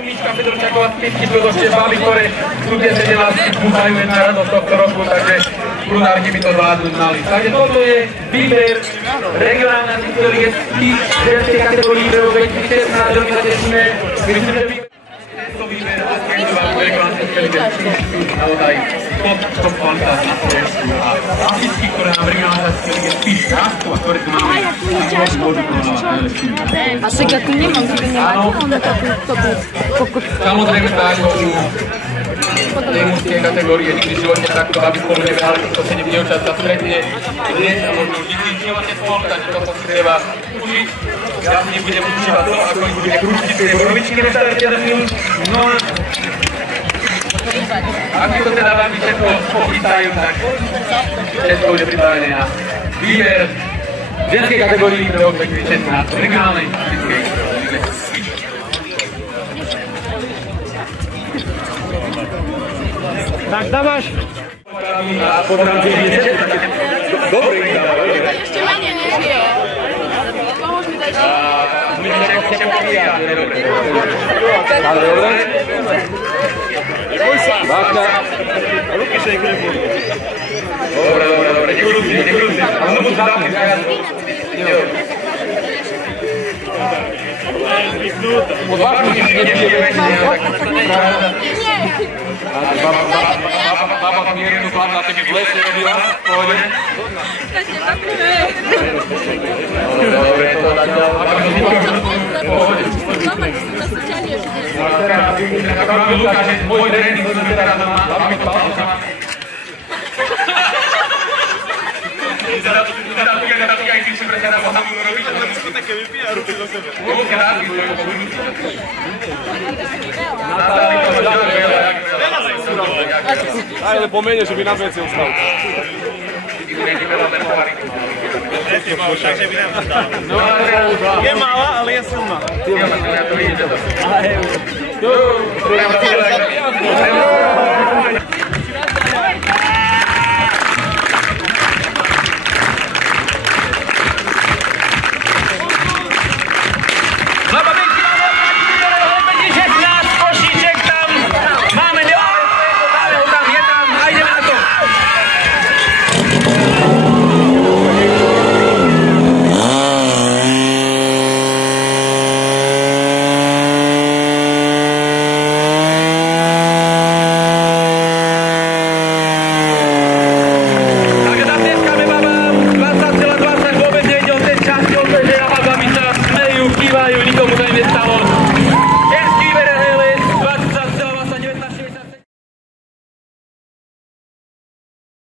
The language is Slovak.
Miška Fedorčáková z Pisky sú ešte baby, ktoré sú tie sedela, skúšajú jedna radosť tohto roku, takže prúdárky by to zvládnuť mali. Takže toto je výber regionálnej inteligencie ženskej kategórii výberov 2016, veľmi sa tešíme. Myslím, že tento výber organizoval regionálnej inteligencie naozaj top kvalitá na Slovensku a artistky, ktoré nám regionálnej inteligencie rastú a ktoré tu máme, môžu pronávať a však ja tu nemám, že nemám takú samozrejme táto nemužské kategórie nikdy v živote takto, aby spolu nebehali, to 7 dievčat sa stretne dnes a možno nikdy v živote spolu, takže toto si treba učiť. Ja si nebudem učívať to, ako ich bude krúštiť tie borovičky, nestavete za chvíľu. No a ak to teda vám všetko pochytajú, tak všetko bude pripravené na výber ženskej kategórii do 2016 regionálnej ženskej. Tak dávaš? Dobre, ich dáva. ešte menej než je. Pomôž mi dať. Ale dobre? Vážka. Ruky sa ich nebudú. Dobre, nekrúci. Ale no musí dáme. Od vážku si nebudeme. Baba tam jednu kladla, tak by v lese robila. Pohode. Dobre, to tak pohode. Pravil Lukáš, že môj tréning sme teraz na babami palcama. Teda tu aj ty si pre teda mohla mu robiť. To také vypíja ruky do sebe. Koľko rád by to je pobudnúť? Natáli to veľa. Ale pomene, že by na veci ostal. Je malá, ale je silná. Nikomu